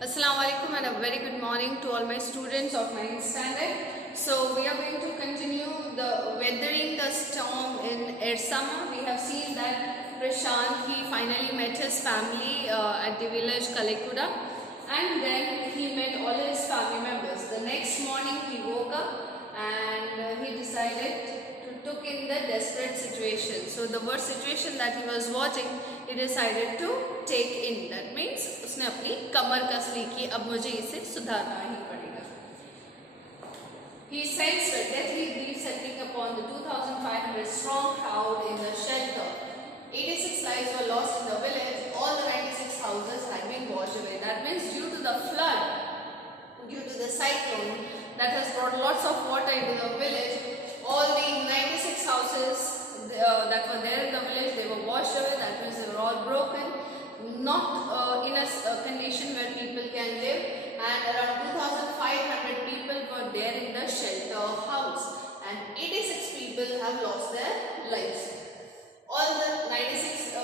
Assalamu alaikum and a very good morning to all my students of 9th standard. So we are going to continue the weathering the storm in Ersama. We have seen that Prashant, he finally met his family at the village Kalekuda, and then he met all his family members. The next morning he woke up and he decided to took in the desperate situation. So the worst situation that he was watching, he decided to take in. That means उसने अपनी कमर कस ली कि अब मुझे इसे सुधारना ही पड़ेगा. He sensed a deathly grief settling upon the 2,500 strong crowd in the shelter. 86 lives were lost in the village. All the 96 houses had been washed away. That means due to the flood, due to the cyclone that has brought lots of water into the village, all the 96 houses that were there in the village, they were washed away. That means they were all broken, not in a condition where people can live, and around 2,500 people were there in the shelter house, and 86 people have lost their lives. All the 96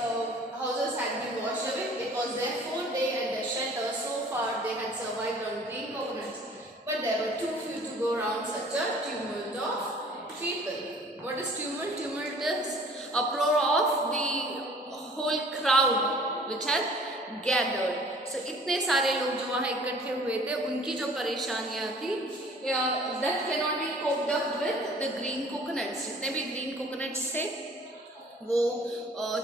houses had been washed away. It was their 4th day at their shelter. So far they had survived on green coconuts, but there were too few to go around such a tumult of people. What is tumult? Tumult is uproar of the whole crowd which had gathered. So इतने सारे लोग जो वहाँ इकट्ठे हुए थे, उनकी जो परेशानियाँ थी, that cannot be coped up with the green coconuts. जितने भी green coconuts थे, वो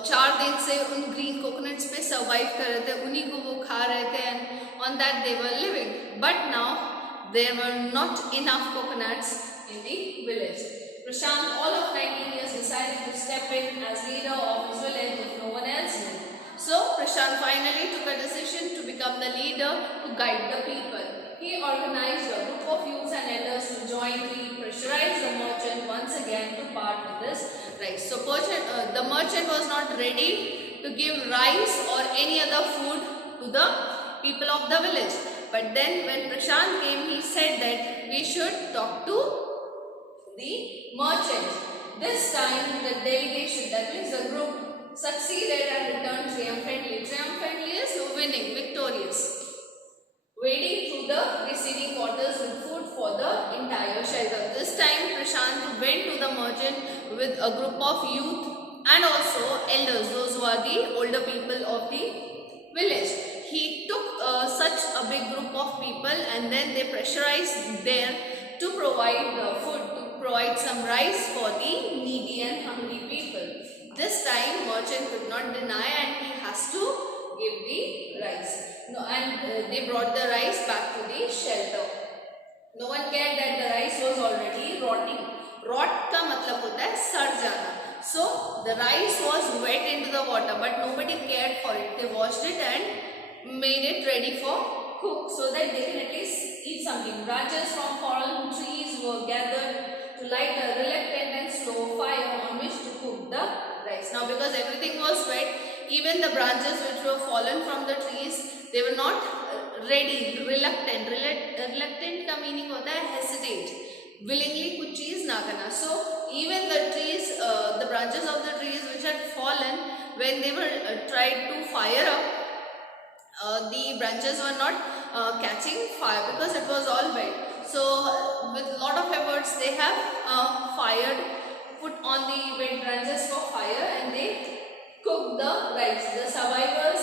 4 दिन से उन ग्रीन कोकोनट्स पे सर्वाइव कर रहे थे, उन्हीं को वो खा रहे थे, and on that they were living. But now there were not enough coconuts in the village. Prashant, all of 19 years, decided to step in as leader of his village if no one else did. So Prashant finally took a decision to become the leader to guide the people. He organized a group of youths and elders to jointly pressurize the merchant once again to part with this rice. So the merchant was not ready to give rice or any other food to the people of the village. But then when Prashant came, he said that we should talk to the merchant. This time the delegation, that means the group, succeeded and returned triumphantly. Triumphantly is winning, victorious, wading through the receding waters with food for the entire shelter. This time Prashant went to the merchant with a group of youth and also elders, those who are the older people of the village. He took such a big group of people and then they pressurized there to provide food, to provide some rice for the needy and hungry people. This time merchant could not deny and he has to give the rice. No, and they brought the rice back to the shelter. No one cared that the rice was already rotting. Rot का मतलब होता है सड़ जाना. So the rice was wet into the water, but nobody cared for it. They washed it and made it ready for cook so that they can at least eat something. Branches from fallen trees were gathered to light a reluctant and slow fire on which to cook the rice. Now because everything was wet, even the branches which were fallen from the trees, they were not ready, reluctant. Reluctant का meaning होता है hesitate, willingly कुछ चीज ना करना. So even the trees, the branches of the trees which had fallen, when they were tried to fire up, the branches were not catching fire because it was all wet. So with lot of efforts they have put on the wet branches for fire and they cooked the rice. The survivors,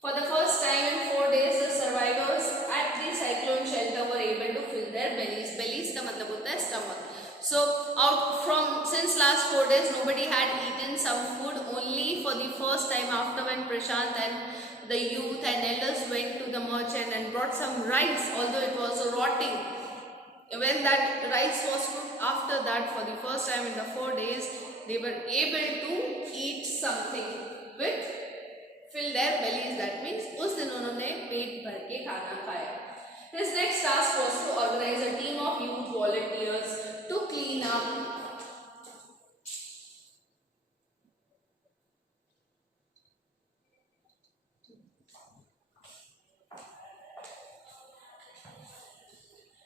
for the first time in 4 days, the survivors at the cyclone shelter were able to fill their bellies. Bellies का मतलब होता है stomach. So since last 4 days nobody had eaten some food. Only for the first time after when Prashant and the youth and elders went to the merchant and brought some rice, although it was rotting. When that rice was cooked, after that for the first time in the 4 days they were able to eat something with fill their bellies. That means उस दिन उन्होंने पेट भर के खाना खाया. His next task was to organize a team of youth volunteers to clean up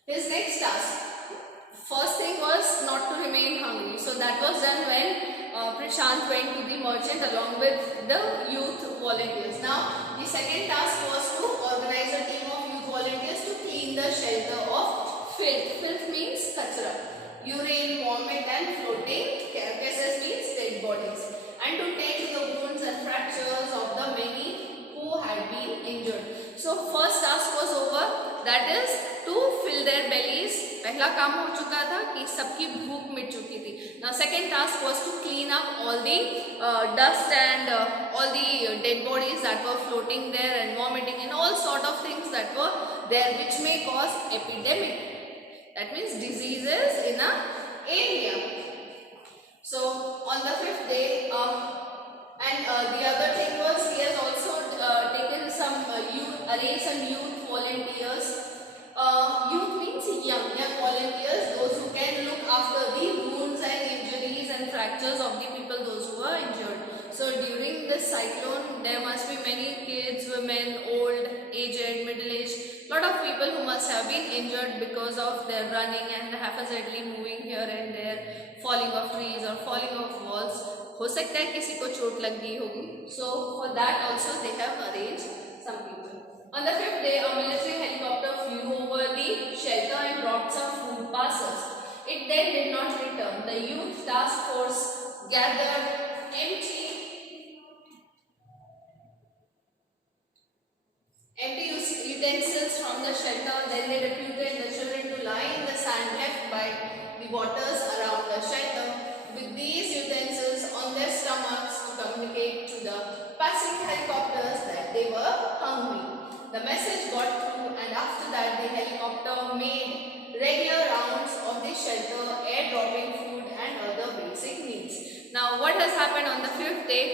his next task. First thing was not to remain hungry. So that was done when Prashant went to the merchant along with the youth volunteers. Now the second task was to organize a team of youth volunteers to clean the shelter of filth. Filth means kachra, urine, vomit and floating carcasses means dead bodies, and to tend the wounds and fractures of the many who had been injured. So first task was over, that is to fill their bellies. पहला काम हो चुका था कि सबकी भूख मिट चुकी थी. Now second task was to clean up all the dust and all the dead bodies that were floating there and vomiting and all sort of things that were there which may cause epidemic. That means diseases in a area. So on the fifth day, and the other thing was he has also taken some arranged some youth volunteers. Youth means young volunteers, those who can look after the wounds and injuries and fractures of the people, those who were injured. So during this cyclone, there must be many kids, women, old, aged, middle-aged, lot of people who must have been injured because of their running and haphazardly moving here and there, falling off trees or falling off walls. हो सकता है किसी को चोट लग गई होगी. So for that also they have arranged some people. On the fifth day, a military helicopter flew over the shelter and brought some food parcels. It then did not return. The youth task force gathered empty utensils from the shelter. Then they deputed the children to lie in the sand left by the waters around the shelter, with these utensils on their stomachs to communicate to the passing helicopters that they were hungry. The message got through, and after that the helicopter made regular rounds of the shelter, airdropping food and other basic needs. Now what has happened on the fifth day?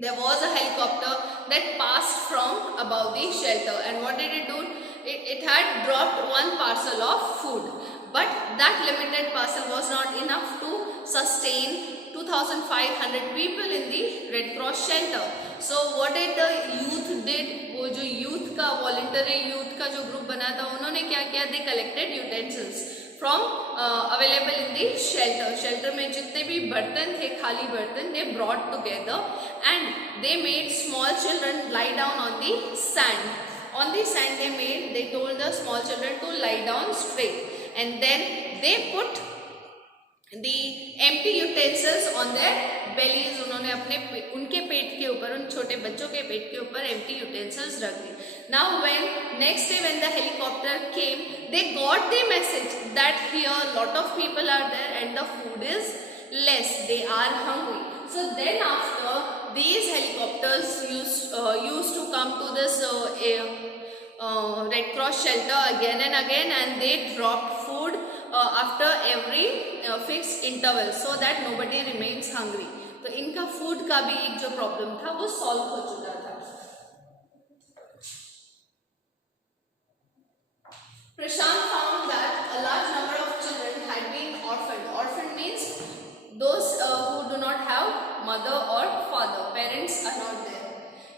There was a helicopter that passed from above the shelter, and what did it do? It had dropped one parcel of food, but that limited parcel was not enough to sustain 2,500 people in the Red Cross shelter. So what did the youth did? वो जो youth का voluntary youth का जो group बना था, उन्होंने क्या किया? They collected utensils from available in the shelter. Shelter में जितने भी बर्तन थे, खाली बर्तन, they brought together and they made small children lie down on the sand. On the sand they told the small children to lie down straight, and then they put the empty utensils on their bellies. उन्होंने उनके पेट के ऊपर, उन छोटे बच्चों के पेट के ऊपर empty utensils रख दी. Now next day when the helicopter came, they got the message that here lot of people are there and the food is less, they are hungry. So then after, these helicopters used to come to this Red Cross shelter again and again, and they dropped food after every fixed interval so that nobody remains hungry. तो इनका food का भी एक जो problem था वो solve हो चुका था. Prashant found that a large number of children had been orphaned. Orphaned means those who do not have mother or father, parents are not there.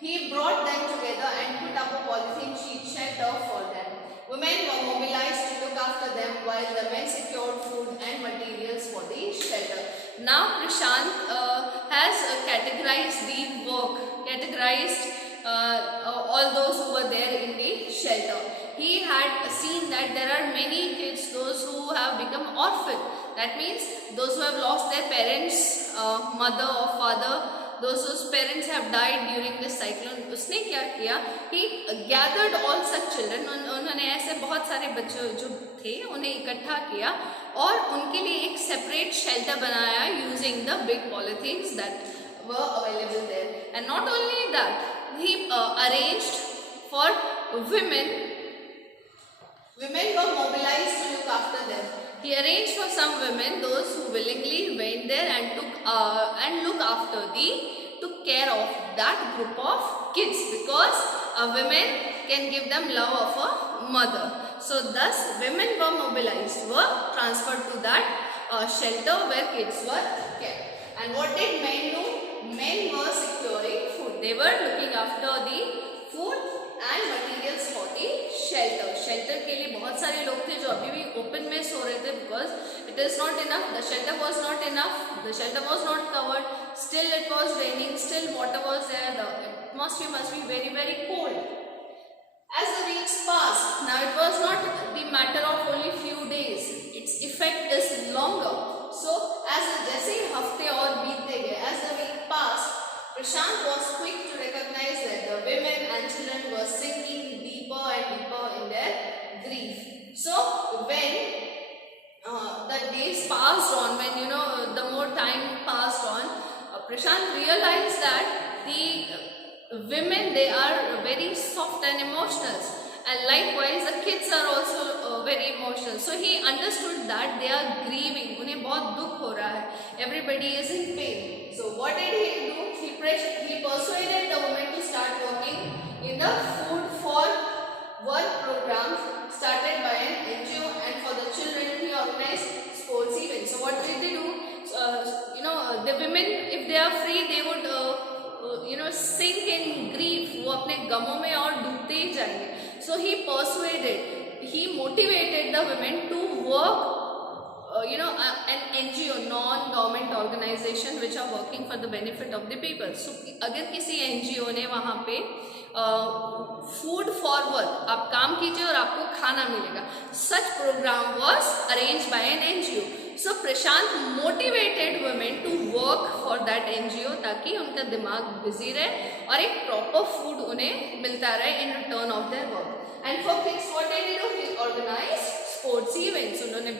He brought them together and put up a polythene sheet shelter for them. Women were mobilized to look after them while the men secured food and materials for the shelter. Now Prashant has categorized the work, categorized all those who were there in the shelter. He had seen that there are many kids, those who have become orphan. That means those who have lost their parents, mother or father, those whose parents have died during this cyclone. उसने क्या किया? He gathered all such children. उन्होंने ऐसे बहुत सारे बच्चों जो थे उन्हें इकट्ठा किया और उनके लिए एक separate shelter बनाया using the big polythenes that were available there. And not only that, he arranged for women. Women were mobilized to look after them. He arranged for some women, those who willingly went there and look after took care of that group of kids, because a woman can give them love of a mother. So thus women were mobilized, were transferred to that shelter where kids were kept. And what did men do? Men were securing food. They were looking after the food and materials for the shelter. Shelter के लिए बहुत सारे लोग थे जो अभी भी open में सो रहे थे because it is not enough, the shelter was not enough, the shelter was not covered, still it was raining, still water was there, the atmosphere must be very very cold. As the weeks passed, now it was not the matter of only few days, its effect is longer. So as जैसे ही हफ्ते और बीतते गए, as the week passed, Prashant was quick to recognize that the women and children were sinking deeper and deeper in their grief. So when the days passed on, when the more time passed on, Prashant realized that the women, they are very soft and emotional, and likewise the kids are also very emotional. So he understood that they are grieving, उन्हें बहुत दुख हो रहा है, everybody is in pain. So what did he do? He persuaded the women to start working in the food for work program started by an NGO, and for the children he organized sports events. So what did they do? The women, if they are free, they would sink in grief, वो अपने गमों में और डूबते ही जाएंगे. So he motivated the women to work an NGO, non-government organization, which are working for the benefit of the people. So अगर किसी NGO ने वहाँ पे food for work, आप काम कीजिए और आपको खाना मिलेगा, such program was arranged by an NGO. So Prashant motivated women to work for that NGO ताकि उनका दिमाग busy रहे और एक proper food उन्हें मिलता रहे in return of their work. And for kids, what did he do? He organized sports events. उन्होंने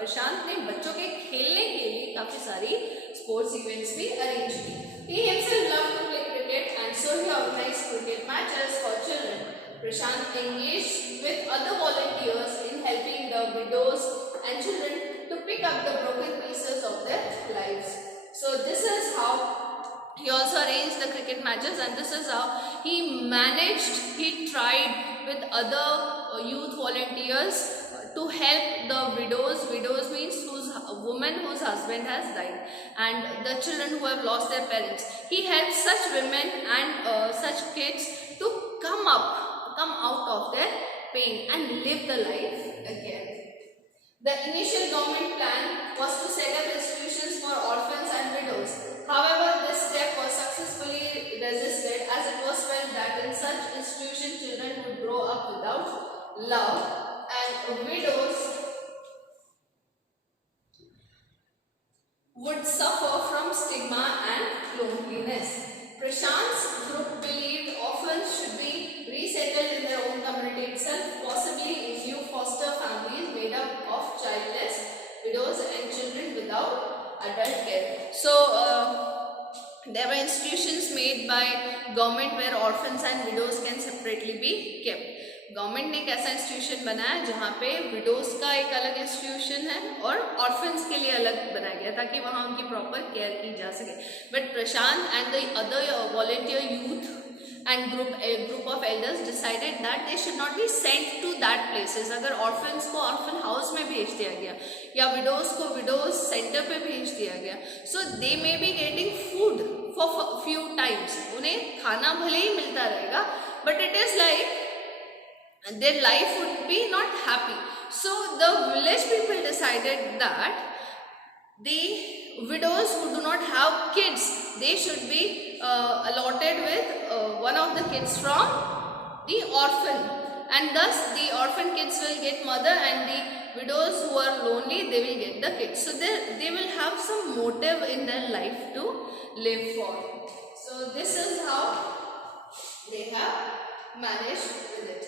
प्रशांत ने बच्चों के खेलने के लिए काफी सारी sports events भी arrange की. He himself loved to play cricket, and so he organized cricket matches for children. Prashant engaged with other volunteers in helping the widows and children to pick up the broken pieces of their lives. So this is how he also arranged the cricket matches, and this is how he tried with other youth volunteers to help the widows. Widows means women whose husband has died, and the children who have lost their parents. He helped such women and such kids to come out of their pain and live the life again. The initial government plan was to set up institutions for orphans and widows. However, this step was successfully resisted, as it was felt that in such institutions children would grow up without love, and widows would suffer from stigma and loneliness. Prashant's group believed orphans should be resettled in their own community itself, possibly in new foster families made up of childless widows and children without adult care. So there were institutions made by government where orphans and widows can separately be kept. Government ने एक ऐसा institution बनाया जहाँ पे widows का एक अलग institution है और ऑर्फन्स के लिए अलग बनाया गया ताकि वहाँ उनकी प्रॉपर केयर की जा सके. But Prashant and the other volunteer youth and group of elders decided that they should not be sent to that places. अगर orphans को orphan house में भेज दिया गया या widows को widows center पे भेज दिया गया, so they may be getting food for few times. उन्हें खाना भले ही मिलता रहेगा, but it is like their life would be not happy. So the village people decided that the widows who do not have kids, they should be allotted with one of the kids from the orphan, and thus the orphan kids will get mother and the widows who are lonely, they will get the kids. So they will have some motive in their life to live for. So this is how they have managed with it.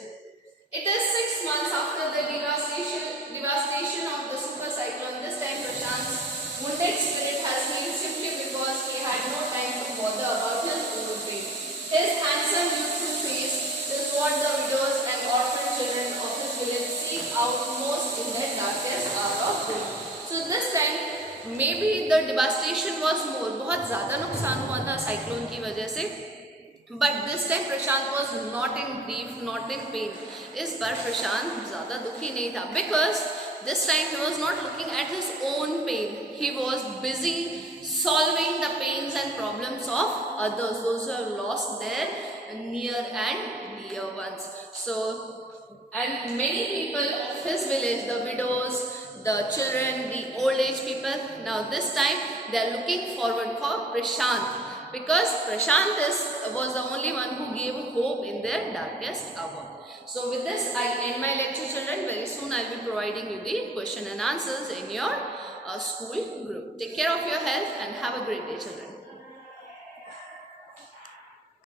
It is 6 months after the devastation of the super cyclone. This time Prashant's wounded spirit has healed simply because he had no time to bother about his own pain. His handsome youthful face is what the widows and orphan children of his village seek out most in their darkest hour of grief. So this time maybe the devastation was more, बहुत ज़्यादा नुकसान हुआ था cyclone की वजह से. But this time Prashant was not in grief, not in pain. इस बार प्रशांत ज़्यादा दुखी नहीं था, because this time he was not looking at his own pain. He was busy solving the pains and problems of others, those who have lost their near and dear ones. So, and many people of his village, the widows, the children, the old age people. Now this time they are looking forward for Prashant, because Prashant was the only one who gave hope in their darkest hour. So with this I end my lecture, children. Very soon I will be providing you the question and answers in your school group. Take care of your health and have a great day, children.